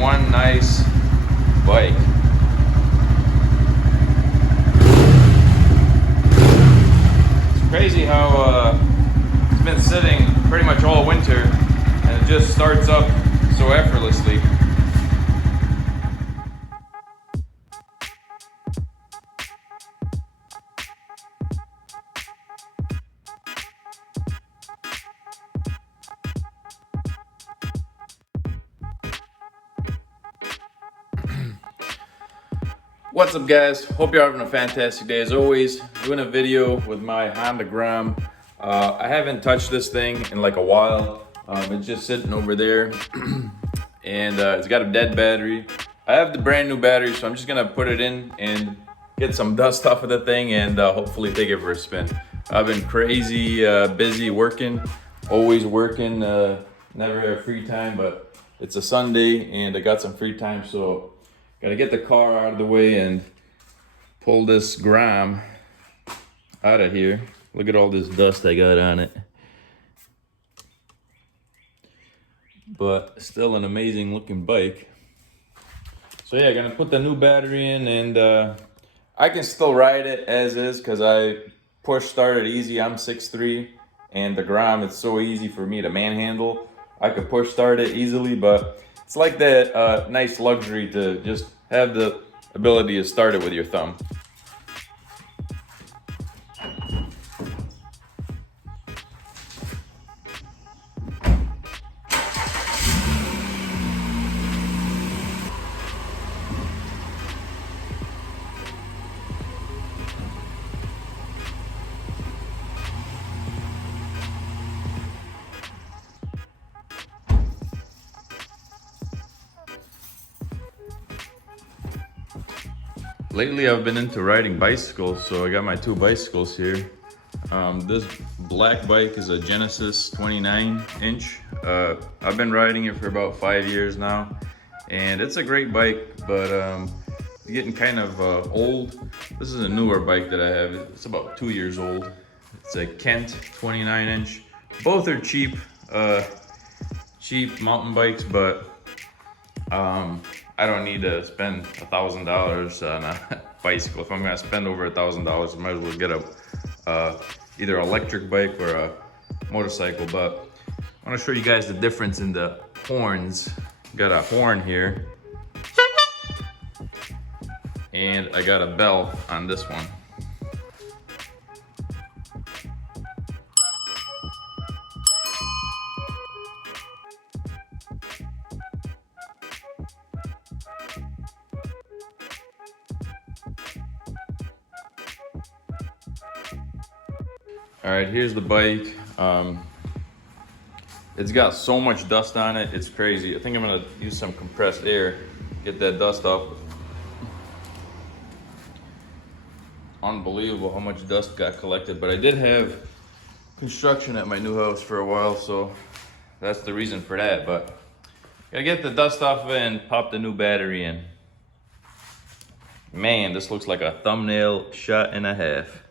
one nice bike. It's crazy how it's been sitting pretty much all winter and it just starts up so effortlessly. What's up, guys? Hope you're having a fantastic day. As always, doing a video with my Honda Grom. I haven't touched this thing in like a while. It's just sitting over there and it's got a dead battery. I have the brand new battery, so I'm just gonna put it in and get some dust off of the thing and hopefully take it for a spin. I've been crazy busy working, always working, never have free time, but it's a Sunday and I got some free time, so gotta get the car out of the way and pull this Grom out of here. Look at all this dust I got on it. But still an amazing looking bike. So yeah, gonna put the new battery in and I can still ride it as is because I push started easy. I'm 6'3", and the Grom, it's so easy for me to manhandle. I could push start it easily, but it's like that nice luxury to just have the ability to start it with your thumb. Lately I've been into riding bicycles, so I got my two bicycles here. This black bike is a Genesis 29-inch. I've been riding it for about 5 years now, and it's a great bike, but it's getting kind of old. This is a newer bike that I have. It's about 2 years old. It's a Kent 29-inch. Both are cheap mountain bikes, but I don't need to spend $1,000 on a bicycle. If I'm gonna spend over $1,000, I might as well get a either electric bike or a motorcycle. But I want to show you guys the difference in the horns. Got a horn here, and I got a bell on this one. All right, here's the bike. It's got so much dust on it, it's crazy. I think I'm gonna use some compressed air, get that dust up. Unbelievable how much dust got collected, but I did have construction at my new house for a while, so that's the reason for that. But gotta get the dust off of it and pop the new battery in. Man, this looks like a thumbnail shot and a half.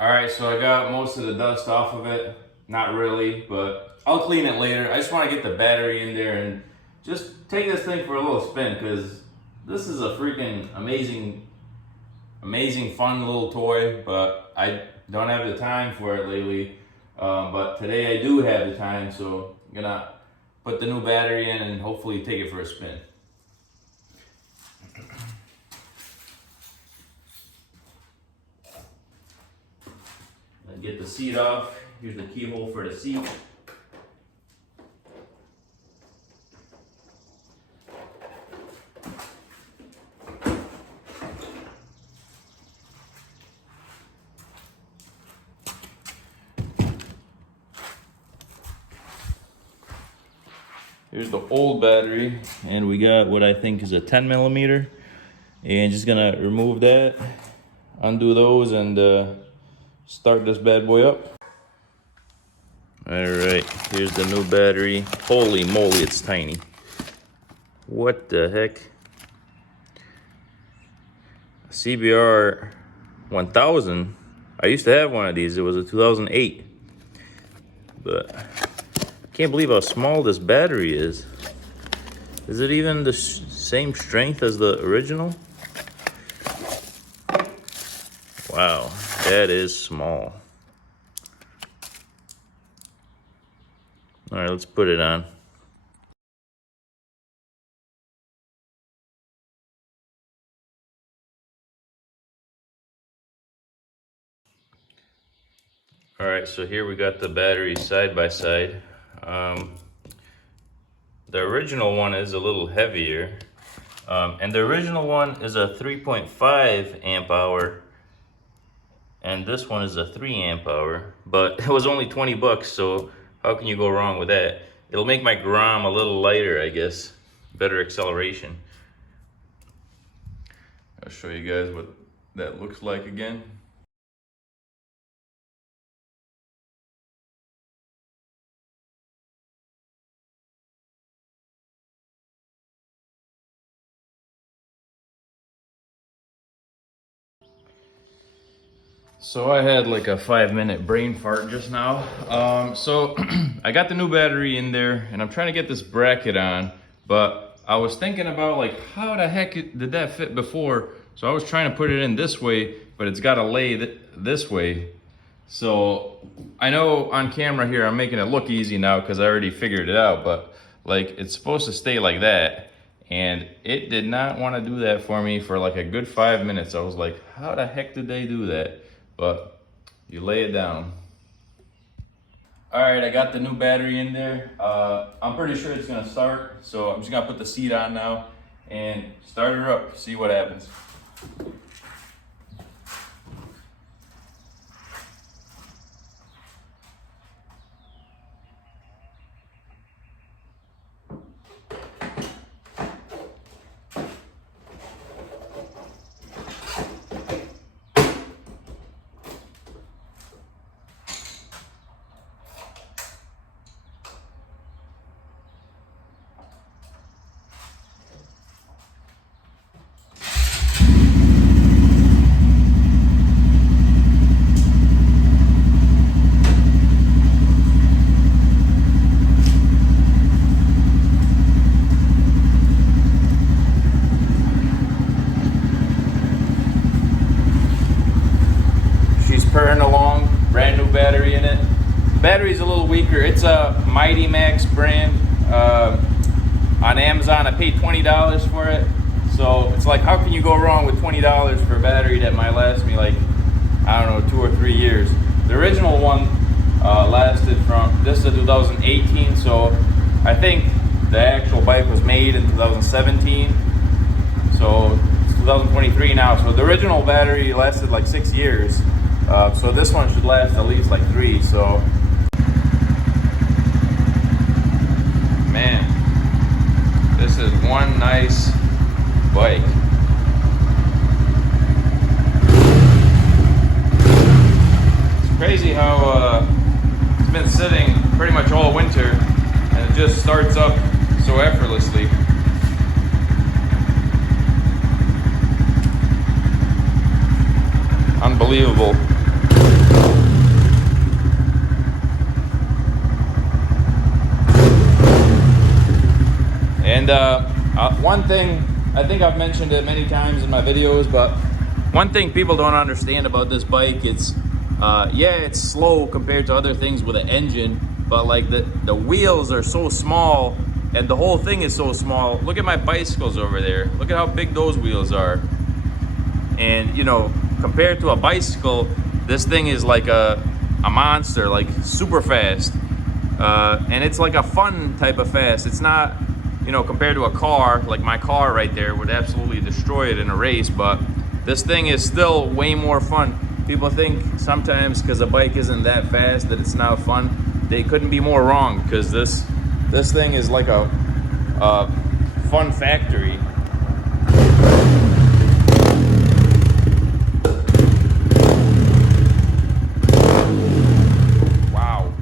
All right, so I got most of the dust off of it. Not really, but I'll clean it later. I just want to get the battery in there and just take this thing for a little spin, because this is a freaking amazing fun little toy, but I don't have the time for it lately. But today I do have the time, so I'm gonna put the new battery in and hopefully take it for a spin. Get the seat off. Here's the keyhole for the seat. Here's the old battery, and we got what I think is a 10 millimeter. And just gonna remove that, undo those, and start this bad boy up. All right, here's the new battery. Holy moly, it's tiny. What the heck? CBR 1000. I used to have one of these. It was a 2008. But I can't believe how small this battery is. Is it even the same strength as the original? Wow, that is small. All right, let's put it on. All right, so here we got the batteries side by side. The original one is a little heavier. And the original one is a 3.5 amp hour. And this one is a 3 amp hour. But it was only 20 bucks, so how can you go wrong with that? It'll make my Grom a little lighter, I guess. Better acceleration. I'll show you guys what that looks like again. So I had like a 5-minute brain fart just now. So I got the new battery in there and I'm trying to get this bracket on, but I was thinking about like, how the heck did that fit before? So I was trying to put it in this way, but it's got to lay this way. So I know on camera here, I'm making it look easy now because I already figured it out, but like it's supposed to stay like that. And it did not want to do that for me for like a good 5 minutes. I was like, how the heck did they do that? But you lay it down. All right, I got the new battery in there. I'm pretty sure it's gonna start. So I'm just gonna put the seat on now and start her up, see what happens. Purring along, brand new battery in it. The battery's a little weaker. It's a Mighty Max brand. On Amazon, I paid $20 for it. So it's like, how can you go wrong with $20 for a battery that might last me like, I don't know, 2 or 3 years? The original one lasted from, this is a 2018, so I think the actual bike was made in 2017. So it's 2023 now. So the original battery lasted like 6 years. So this one should last at least like 3, so. Man, this is one nice bike. It's crazy how it's been sitting pretty much all winter and it just starts up so effortlessly. Unbelievable. And one thing, I think I've mentioned it many times in my videos, but one thing people don't understand about this bike, it's Yeah, it's slow compared to other things with an engine, but like the wheels are so small and the whole thing is so small. Look at my bicycles over there. Look at how big those wheels are. And you know, compared to a bicycle, this thing is like a monster, like super fast. And it's like a fun type of fast. It's not, you know, compared to a car, like my car right there would absolutely destroy it in a race, but this thing is still way more fun. People think sometimes because a bike isn't that fast that it's not fun. They couldn't be more wrong, because this thing is like a fun factory. Wow.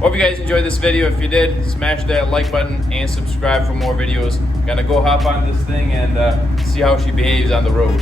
Hope you guys enjoyed this video. If you did, smash that like button and subscribe for more videos. Gonna go hop on this thing and see how she behaves on the road.